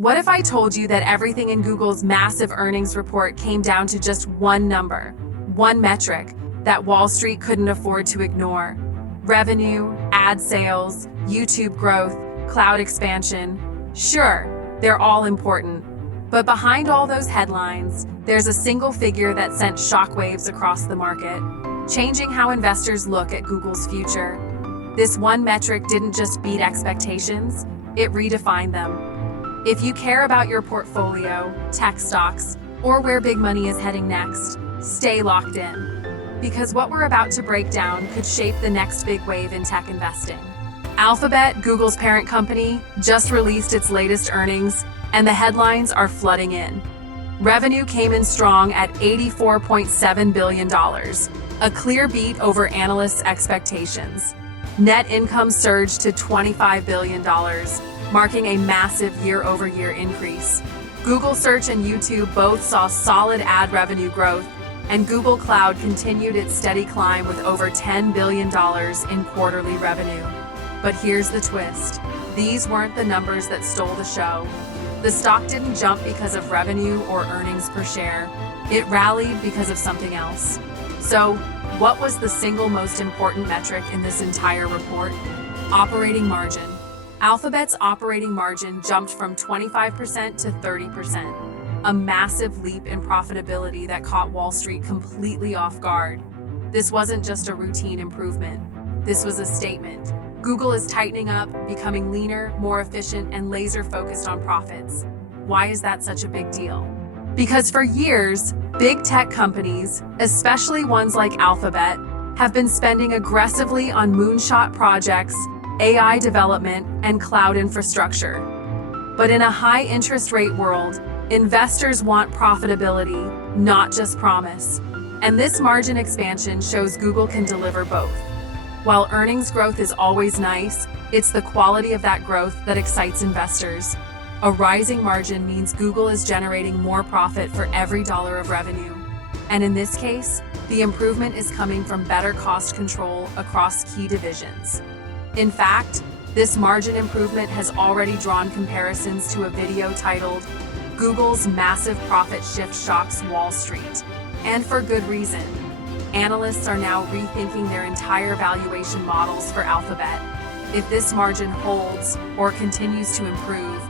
What if I told you that everything in Google's massive earnings report came down to just one number, one metric that Wall Street couldn't afford to ignore? Revenue, ad sales, YouTube growth, cloud expansion. Sure, they're all important. But behind all those headlines, there's a single figure that sent shockwaves across the market, changing how investors look at Google's future. This one metric didn't just beat expectations, it redefined them. If you care about your portfolio, tech stocks, or where big money is heading next, stay locked in. Because what we're about to break down could shape the next big wave in tech investing. Alphabet, Google's parent company, just released its latest earnings, and the headlines are flooding in. Revenue came in strong at $84.7 billion, a clear beat over analysts' expectations. Net income surged to $25 billion, marking a massive year-over-year increase. Google Search and YouTube both saw solid ad revenue growth, and Google Cloud continued its steady climb with over $10 billion in quarterly revenue. But here's the twist. These weren't the numbers that stole the show. The stock didn't jump because of revenue or earnings per share. It rallied because of something else. So, what was the single most important metric in this entire report? Operating margin. Alphabet's operating margin jumped from 25% to 30%, a massive leap in profitability that caught Wall Street completely off guard. This wasn't just a routine improvement. This was a statement. Google is tightening up, becoming leaner, more efficient, and laser-focused on profits. Why is that such a big deal? Because for years, big tech companies, especially ones like Alphabet, have been spending aggressively on moonshot projects, AI development, and cloud infrastructure. But in a high-interest rate world, investors want profitability, not just promise. And this margin expansion shows Google can deliver both. While earnings growth is always nice, it's the quality of that growth that excites investors. A rising margin means Google is generating more profit for every dollar of revenue. And in this case, the improvement is coming from better cost control across key divisions. In fact, this margin improvement has already drawn comparisons to a video titled, "Google's Massive Profit Shift Shocks Wall Street." And for good reason. Analysts are now rethinking their entire valuation models for Alphabet. If this margin holds or continues to improve,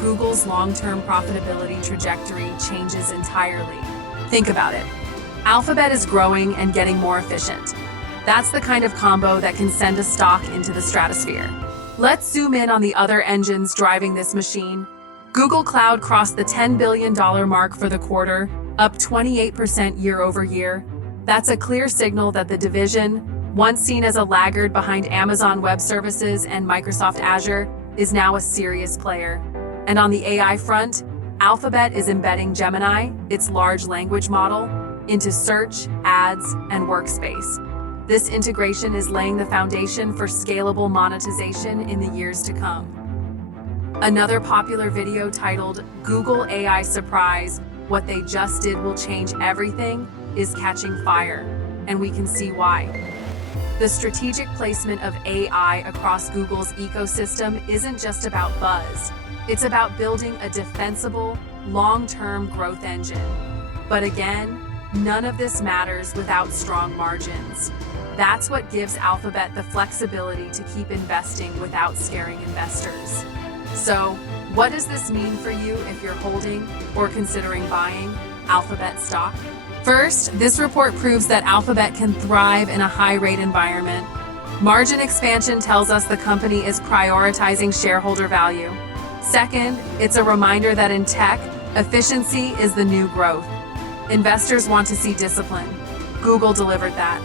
Google's long-term profitability trajectory changes entirely. Think about it. Alphabet is growing and getting more efficient. That's the kind of combo that can send a stock into the stratosphere. Let's zoom in on the other engines driving this machine. Google Cloud crossed the $10 billion mark for the quarter, up 28% year over year. That's a clear signal that the division, once seen as a laggard behind Amazon Web Services and Microsoft Azure, is now a serious player. And on the AI front, Alphabet is embedding Gemini, its large language model, into search, ads, and workspace. This integration is laying the foundation for scalable monetization in the years to come. Another popular video titled, "Google AI Surprise, What They Just Did Will Change Everything," is catching fire, and we can see why. The strategic placement of AI across Google's ecosystem isn't just about buzz. It's about building a defensible, long-term growth engine. But again, none of this matters without strong margins. That's what gives Alphabet the flexibility to keep investing without scaring investors. So, what does this mean for you if you're holding or considering buying Alphabet stock? First, this report proves that Alphabet can thrive in a high-rate environment. Margin expansion tells us the company is prioritizing shareholder value. Second, it's a reminder that in tech, efficiency is the new growth. Investors want to see discipline. Google delivered that.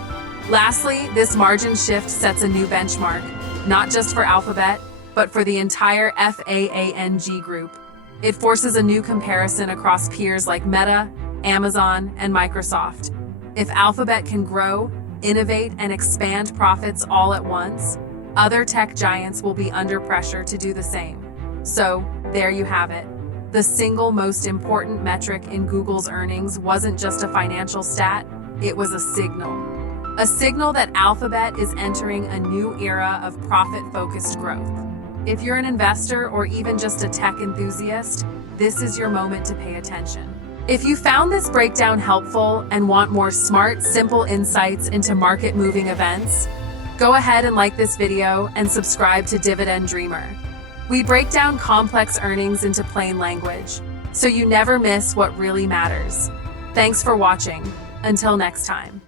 Lastly, this margin shift sets a new benchmark, not just for Alphabet, but for the entire FAANG group. It forces a new comparison across peers like Meta, Amazon, and Microsoft. If Alphabet can grow, innovate, and expand profits all at once, other tech giants will be under pressure to do the same. So, there you have it. The single most important metric in Google's earnings wasn't just a financial stat, it was a signal. A signal that Alphabet is entering a new era of profit-focused growth. If you're an investor or even just a tech enthusiast, this is your moment to pay attention. If you found this breakdown helpful and want more smart, simple insights into market-moving events, go ahead and like this video and subscribe to Dividend Dreamer. We break down complex earnings into plain language, so you never miss what really matters. Thanks for watching. Until next time.